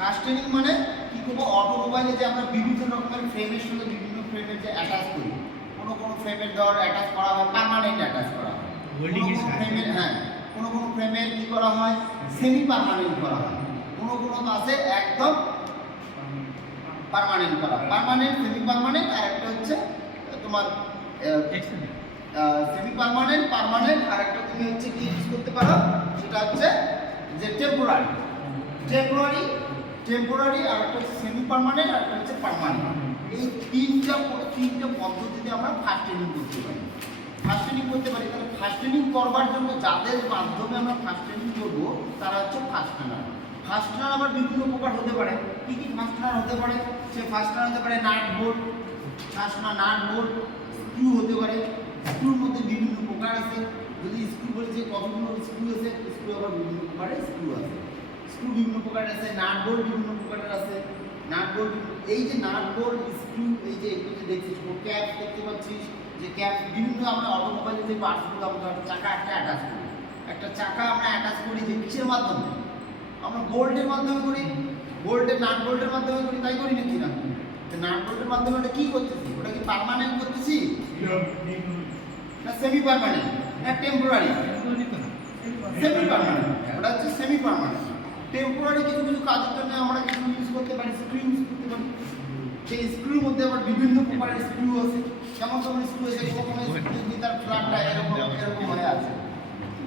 Fastening মানে কি করবো, অটোমোবাইলে যে আমরা বিভিন্ন রকমের ফ্রেমের সঙ্গে বিভিন্ন ফ্রেমের যে অ্যাটাচ করি, কোনো ফ্রেমের ধর অ্যাটাচ করা হয় পার্মানেন্ট অ্যাটাচ করা হয়, কোনো ফ্রেমের কোনো ফ্রেমের কি করা হয় সেমি পার্মানেন্ট করা হয়, কোনো বাসে একদম পার্মানেন্ট করা, পার্মানেন্ট সেমি পার্মানেন্ট, আর একটা হচ্ছে তোমার সেমি পার্মানেন্ট পার্মানেন্ট, আর একটা তুমি হচ্ছে কি ইউজ করতে পারো সেটা হচ্ছে যে টেম্পোরারি টেম্পোরারি, আর একটা হচ্ছে সেমি পার্মানেন্ট, আর একটা হচ্ছে পার্মানেন্ট। এই তিনটা পদ্ধতিতে আমরা ফাস্টেনিং করতে পারি। তাহলে ফাস্টেনিং করবার জন্য যাদের মাধ্যমে আমরা ফাস্টেনিং করবো তারা হচ্ছে ফাস্টেনার। ফাস্টেনার আবার বিভিন্ন প্রকার হতে পারে। কি কি ফাস্টেনার হতে পারে? সে ফাস্টেনার হতে পারে নাট বোল্ট, স্ক্রু হতে পারে। স্ক্রুর মধ্যে বিভিন্ন প্রকার আছে। যদি স্ক্রু বলে যে কতগুলো স্ক্রু আছে, স্ক্রু আবার বিভিন্ন প্রকারের স্ক্রু আছে। স্ক্রু বিভিন্ন প্রকারের আছে, নাট বোল্ট বিভিন্ন প্রকারের আছে। এই যে নাট বোল্ট স্ক্রু, এই যে এগুলো যে দেখছিস, ক্যাপ দেখতে পাচ্ছিস, যে ক্যাপ বিভিন্ন আমরা অটোমোবাইলের যে পার্টসগুলো আমরা চাকা একটা চাকা আমরা অ্যাটাচ করি যে কিসের মাধ্যমে? আমরা বোল্টের মাধ্যমে করি, নাট বোল্টের মাধ্যমে করি, তাই করি নাকি না? নাট বোল্টের মাধ্যমে ওটা কি করতেছি? ওটা কি পার্মানেন্ট করতেছি না সেমি পার্মানেন্ট না টেম্পোরারি? সেমি পার্মানেন্ট, ওটা হচ্ছে সেমি পার্মানেন্ট। টেম্পোরারি কিছু কাজের জন্য আমরা কিছু ইউজ করতে পারি, স্ক্রু ইউজ করতে পারি। সেই স্ক্রুর মধ্যে আবার বিভিন্ন প্রকারের স্ক্রু আছে। যেমন তোমার স্ক্রু আছে, কোনো স্ক্রু তার ফ্ল্যাটটা এরকম হয়ে আছে,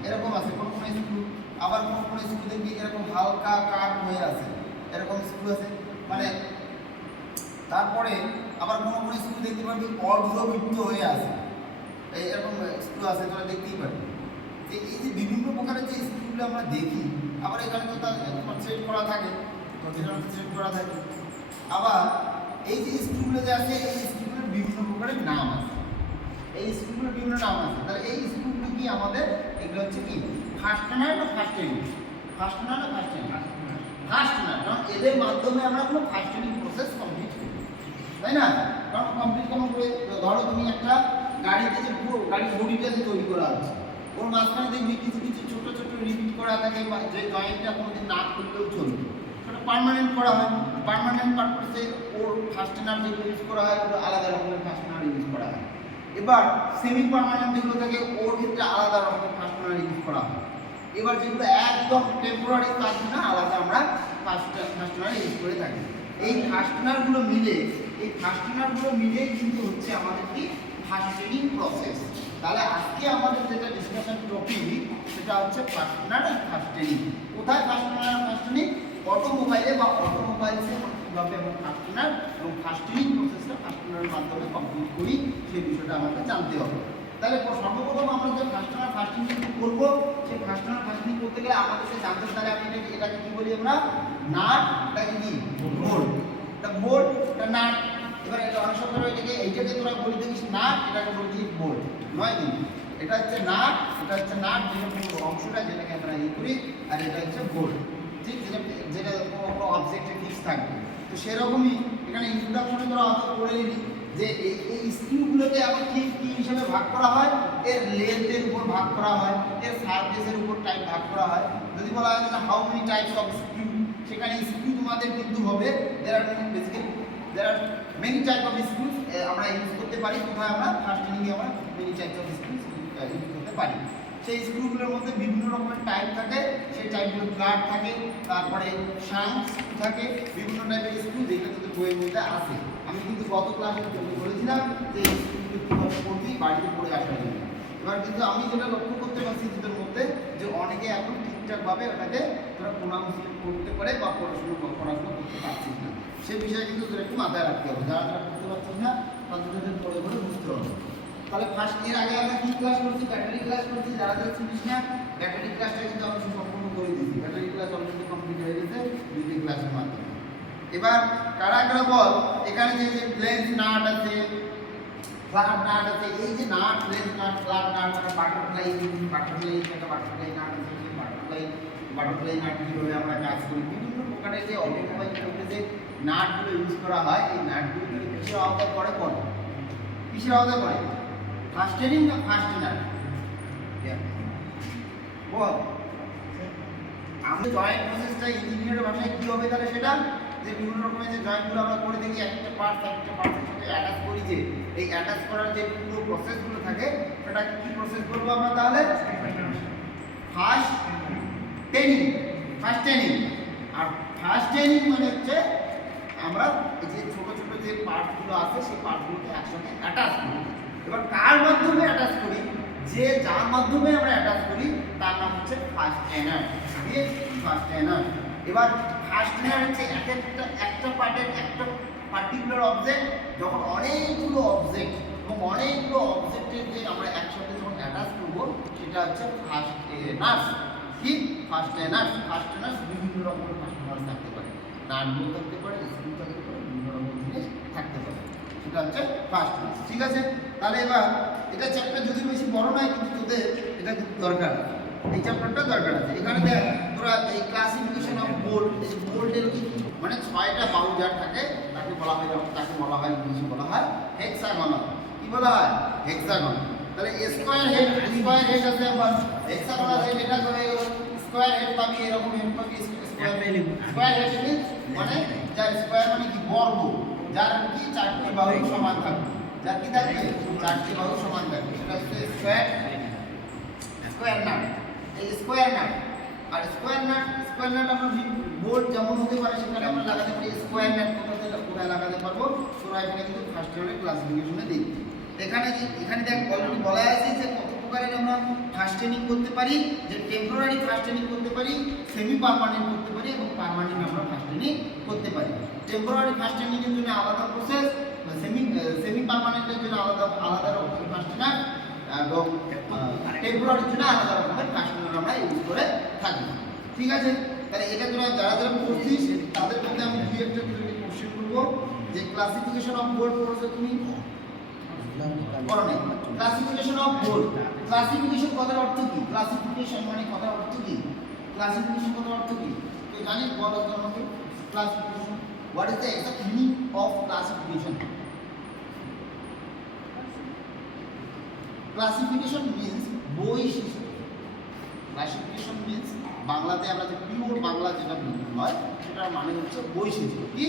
এরকম আছে কোনো স্ক্রু, আবার কোনো স্ক্রু দেখবি এরকম হালকা কাট হয়ে আছে, এরকম স্ক্রু আছে। মানে তারপরে আবার কোনো স্ক্রু দেখতে পারবি অর্ধবৃত্ত হয়ে আছে, এরকম স্ক্রু আছে, তোরা দেখতেই পারবি। যে এই যে বিভিন্ন প্রকারের যে স্ক্রুগুলো আমরা দেখি, আবার এখানে তো তোমার সেট করা থাকে, আবার এই যে স্ক্রুগুলো যে আছে, এই স্ক্রুগুলোর বিভিন্ন প্রকারের নাম আছে। তাহলে এই স্ক্রুগুলো কি আমাদের, এগুলো হচ্ছে কি ফাস্টেনার না ফাস্টেনিং? ফাস্টেনার, কারণ এদের মাধ্যমে আমরা কোনো ফাস্টেনিং প্রসেস কমপ্লিট করি, তাই না? কারণ কমপ্লিট কেমন করে? ধরো তুমি একটা গাড়িতে যে পুরো গাড়ির বডিটা যে তৈরি করা আছে, ওর মাঝখানে দেখবি কিছু ছোট রিপিট করা থাকে, যে জয়েন্টটা কোনোদিন না খুললেও চলবে, সেটা পার্মানেন্ট করা হয়। পার্মানেন্ট পারপাসে ওর ফাস্টেনার যেগুলো ইউজ করা হয় ওগুলো আলাদা রকমের ফাস্টেনার ইউজ করা হয়। এবার সেমি পার্মানেন্ট যেগুলো থাকে ওর ক্ষেত্রে আলাদা রকমের ফাস্টেনার ইউজ করা হয়। এবার যেগুলো একদম টেম্পোরারি কাজ না, আলাদা আমরা ফাস্টেনার ইউজ করে থাকি। এই ফাস্টেনারগুলো মিলেই কিন্তু হচ্ছে আমাদের কি ফাস্টেনিং প্রসেস। তাহলে আজকে আমাদের যেটা ডিসকাশন টপিক সেটা হচ্ছে ফাস্টেনার আর ফাস্টেনিং। কোথায় ফাস্টেনার আর ফাস্টেনিং? অটোমোবাইলে বা অটোমোবাইলসে কীভাবে আমরা ফাস্টেনার এবং ফাস্টেনিং প্রসেসটা ফাস্টেনারের মাধ্যমে কমপ্লিট করি সেই বিষয়টা আমাদের জানতে হবে। তাহলে সর্বপ্রথম আমরা যে ফাস্টেনিং করবো, সেই ফাস্টেনিং করতে গেলে আমাদেরকে জানতে হবে, তাহলে আমি এটাকে কি বলি আমরা? নাট, এটাকে কি বোল্ট, এটা বোল্ট, এটা নাট। এবার এটা অনেক সময় এইটাকে তোরা বলি দেখিস নাট, এটাকে বলি বোল্ট, নয় কিন্তু এটা হচ্ছে নাট, যেটা অংশটা যেটাকে আমরা করি, আর এটা হচ্ছে বোল্ট, ঠিক? যেটা কোনো অবজেক্টে ফিক্স থাকবে। তো সেরকমই এখানে ইন্ট্রোডাকশনে তোরা অত পড়ে নিবি যে এই স্ক্রুগুলোকে আবার কি হিসাবে ভাগ করা হয়? এর লেন্থের উপর ভাগ করা হয়, এর সারফেসের উপর টাইপ ভাগ করা হয়। যদি বলা হয় যে how many types of screw, সেখানে স্ক্রু তোমাদের কিন্তু হবে there are many type of screw আমরা ইউজ করতে পারি। কোথায় আমরা ফাস্টেনিংয়ে আমরা many types of screw use করতে পারি। সেই স্ক্রুগুলোর মধ্যে বিভিন্ন রকমের টাইপ থাকে, সেই টাইপগুলো ফ্ল্যাট থাকে, তারপরে শাঙ্ক স্ক্রু থাকে, বিভিন্ন টাইপের স্ক্রু যেগুলো তোদের বইয়ের মধ্যে আছে। আমি কিন্তু গত ক্লাসে বলেছিলাম যে এই স্ক্রুগুলো কীভাবে করবি বাড়িতে পড়ে আসার জন্য। এবার কিন্তু আমি যেটা লক্ষ্য করতে পারছি তোদের মধ্যে, যে অনেকে এখন ঠিকঠাকভাবে ওটাকে তোরা প্রোনাউন্সিয়েট করতে পারে বা পড়াশোনা করতে পারছিস না, সে বিষয়ে কিন্তু তোর একটু মাথায় রাখতে হবে। যারা করতে পারছিস না তাদের পড়ে বুঝতে হবে। তাহলে ফার্স্ট এর আগে আমরা কি ক্লাস করছি? ব্যাটারি ক্লাস করছি। যারা চিনিস না, ব্যাটারি ক্লাসটা কিন্তু আমরা সম্পূর্ণ করে দিয়েছি। ব্যাটারি ক্লাস অলরেডি কমপ্লিট হয়ে গেছে দুটি ক্লাসের মাধ্যমে। এবার কারা বল, এখানে যে প্লেন নাট আছে, ফ্ল্যাট নাট আছে, এই যে nut, plain nut, flat nut, মানে বাটারফ্লাই নাট আছে, বাটারফ্লাই নাট কীভাবে আমরা কাজ করি, বিভিন্ন প্রকারের যে অটোমোবাইলের মধ্যে যে নাটগুলো ইউজ করা হয়, এই নাটগুলো কিসের আওতায় পড়ে? কিসের আওতায় পড়ে? ফাস্টেনিং না ফাস্টেনার? বল আমরা জয়েন্ট প্রসেসটা ইঞ্জিনিয়ারের ভাষায় কি হবে তাহলে সেটা যে বিভিন্ন রকমের যে জয়েন্টগুলো আমরা করে দেখি একটা পার্টসের সাথে অ্যাটাচ করি, যে এই অ্যাটাচ করার যে পুরো প্রসেসগুলো থাকে সেটা কি প্রসেস বলবো আমরা তাহলে? ফার্স্ট টেনিং। আর ফার্স্ট টেনিং মানে হচ্ছে আমরা এই যে ছোট ছোট যে পার্টসগুলো আছে সেই পার্টসগুলোকে একসঙ্গে অ্যাটাচ করি। এবার কার মাধ্যমে অ্যাটাচ করি? যে যার মাধ্যমে আমরা অ্যাটাচ করি তার নাম হচ্ছে ফাস্টেনার। এবার ফাস্টেনার হচ্ছে একটা পার্টের একটা পার্টিকুলার অবজেক্ট যখন অনেকগুলো অবজেক্ট এবং অনেকগুলো অবজেক্টের যে আমরা একসাথে যখন অ্যাটাচ করব সেটা হচ্ছে ফাস্টেনার। কি ফাস্টেনার বিভিন্ন রকমের ফাস্টেনার থাকতে পারে, নাটবল্টু থাকতে পারে, স্ক্রু থাকতে পারে, বিভিন্ন রকমের জিনিস থাকতে পারে, সেটা হচ্ছে ফাস্টেনার। ঠিক আছে, তাহলে এবার এটা চ্যাপ্টার যদি বেশি বড় নয় কিন্তু তোদের এটা খুব দরকার, এই চ্যাপ্টারটা দরকার আছে। এখানে দেখ তোরা এই ক্লাসিফিকেশন অফ বোল্ট, এই বোল্টের মানে 6টা বাউজার থাকে, তাকে বলা হয় ইংলিশে বলা হয় হেক্সাগনাল। কি বলা হয়? হেক্সাগন। তাহলে স্কয়ার হেড আছে, আবার হেক্সাগনাল হেড, এটা হয়ে গেল স্কয়ার হেড পাবি, এরকম হেড পাবি স্কয়ার হেড মানে যার স্কয়ার মানে কি বর্গ, যার কি 4টি বাহু সমান থাকবে, যার কি থাকবে 4টি বাহু সমান থাকবে, সেটা হচ্ছে স্কয়ার নাট। এই স্কয়ার নাট আর স্কয়ার নাট আমরা বোল্ট যেমন হতে পারে সেখানে আমরা লাগাতে পারি স্কয়ার নাট। কোথায় লাগাতে পারবো? তোরা এখানে কিন্তু ফার্স্ট ইয়ারের ক্লাসিফিকেশনে দেখবি। এখানে দেখ অলরেডি বলা আছে যে কত প্রকারের আমরা ফাস্টেনিং করতে পারি, যে টেম্পোরারি ফাস্টেনিং করতে পারি, সেমি পার্মানেন্ট করতে পারি এবং পার্মানেন্ট আমরা ফাস্টেনিং করতে পারি। টেম্পোরারি ফাস্টেনিং এর জন্য আলাদা প্রসেস, সেমি পার্মানেন্টের জন্য আলাদা রকমের ফাস্টেনার এবং টেম্পোরারির জন্য আলাদা রকমের ফাস্টেনার আমরা ইউজ করে থাকি। ঠিক আছে, তাহলে এটা তোরা যারা পড়ছিস তাদের মধ্যে আমি দুই একটা কোশ্চেন করবো, যে ক্লাসিফিকেশন অফ বোল্ট পড়ছো তুমি পড়ো। ক্লাসিফিকেশন অফ বোল্ট, ক্লাসিফিকেশন কথার অর্থ কি? ক্লাসিফিকেশন মানে কথার অর্থ কি? ক্লাসিফিকেশন কথার অর্থ কি তুই জানিস? বল আমাকে। Classification, what is the exact meaning of classification? Classification means বৈশিষ্ট্য। ক্লাসিফিকেশন মিন্স বাংলাতে আমরা যে পিওর বাংলা যেটা হয় সেটার মানে হচ্ছে বৈশিষ্ট্য। কি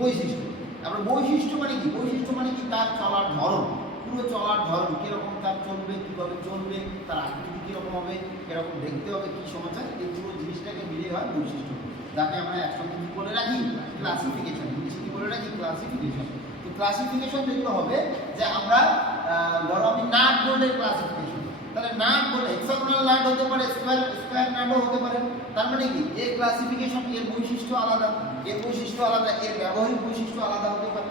বৈশিষ্ট্য? তারপরে বৈশিষ্ট্য মানে কি? বৈশিষ্ট্য মানে কি তার চলার ধরন, পুরো চলার ধরন কিরকম তার চলবে, কীভাবে চলবে, তার আকৃতি কীরকম হবে, কীরকম দেখতে হবে, কী সমাচার, এই পুরো জিনিসটাকে মিলিয়ে হয় বৈশিষ্ট্য, যাকে আমরা একসঙ্গে কী বলে রাখি? ক্লাসিফিকেশন। ইংলিশে কী বলে রাখি? ক্লাসিফিকেশন। তো ক্লাসিফিকেশন যেগুলো হবে যে আমরা ধরো আমি নাট বোল্টের ক্লাসিফিকেশন, তাহলে নাট বোল্ট হেক্সাগোনাল নাট হতে পারে, স্কয়ার নাটও হতে পারে। তার মানে কি এর ক্লাসিফিকেশন, এর বৈশিষ্ট্য আলাদা, এর বৈশিষ্ট্য আলাদা, এর ব্যবহারিক বৈশিষ্ট্য আলাদা হতে পারে,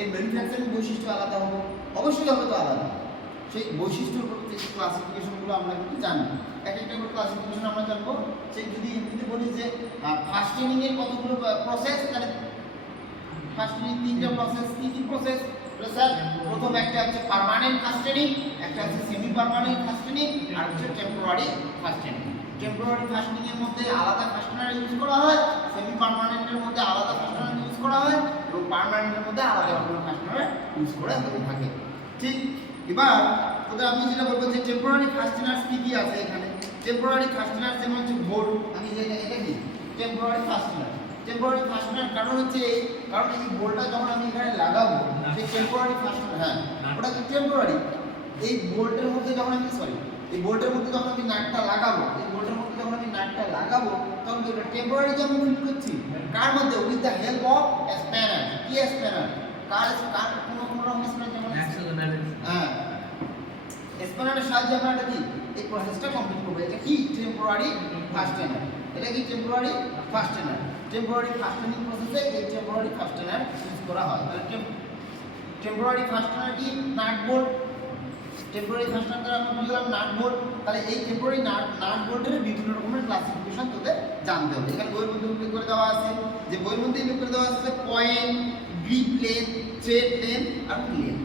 এর ম্যানুফ্যাকচারিং বৈশিষ্ট্য আলাদা হবে, অবশ্যই হবে তো আলাদা। সেই বৈশিষ্ট্যর প্রতি ক্লাসিফিকেশনগুলো আমরা কিন্তু জানি, এক একটা করে ক্লাসিফিকেশন আমরা জানবো। সেই যদি এমনিতে বলি যে ফাস্টেনিং এর কতগুলো প্রসেস, তাহলে ফাস্টেনিং 3টা প্রসেস। কি কি প্রসেস? স্যার প্রথম একটা হচ্ছে পার্মানেন্ট ফাস্টেনিং, একটা হচ্ছে সেমি পার্মানেন্ট ফাস্টেনিং, আর হচ্ছে টেম্পোরারি ফাস্টেনিং। টেম্পোরারি ফাস্টেনিং এর মধ্যে আলাদা ফাস্টেনার ইউজ করা হয়, সেমি পার্মানেন্টের মধ্যে আলাদা ফাস্টেনার ইউজ করা হয় এবং পার্মানেন্টের মধ্যে আলাদা রকমের ফাস্টেনার ইউজ করা হয়ে থাকে। ঠিক, এবার তোদের আমি যেটা বলবো যে টেম্পোরারি ফাস্টেনার কি কি আছে এখানে। টেম্পোরারি ফাস্টেনার যেমন হচ্ছে বোল্ট, আমি যেটা এটা কি টেম্পোরারি ফাস্টেনার। টেম্পোরারি ফাস্টেনার কারণ হচ্ছে কারণ এই বোল্টটা যখন আমি এখানে লাগাবো সেই টেম্পোরারি ফাস্টেনার, হ্যাঁ ওটা কি টেম্পোরারি। এই বোল্টের মধ্যে যখন আমি এই বোল্টের মধ্যে যখন আমি নাটটা লাগাবো, এই বোল্টের মধ্যে যখন আমি নাটটা লাগাবো তখন কি ওটা টেম্পোরারি যে আমি ফিট করছি কার মধ্যে? With the help of spanner. কি স্প্যানার? কার কোনো রকম স্প্যানার, যেমন হ্যাঁ স্প্যানারের সাহায্যে আমরা এটা কি এই প্রসেসটা কমপ্লিট করবো। এটা কি টেম্পোরারি ফাস্টেনার। এটা কি টেম্পোরারি ফাস্টেনার। টেম্পোরারি ফাস্টেনিং প্রসেসে এই টেম্পোরারি ফাস্টেনার ইউজ করা হয়। তাহলে টেম্পোরারি ফাস্টেনার কি? Nut bolt. টেম্পোরারি ফাস্টেনার দ্বারা আমরা বুঝলাম নাট বোল্ট। তাহলে এই টেম্পোরারি নাট বোল্টের বিভিন্ন রকমের ক্লাসিফিকেশন তোদের জানতে হবে। এখানে বইয়ের মধ্যে উল্লেখ করে দেওয়া আছে, যে বইয়ের মধ্যে উল্লেখ করে দেওয়া আছে point, grip length, thread length আর প্লেন।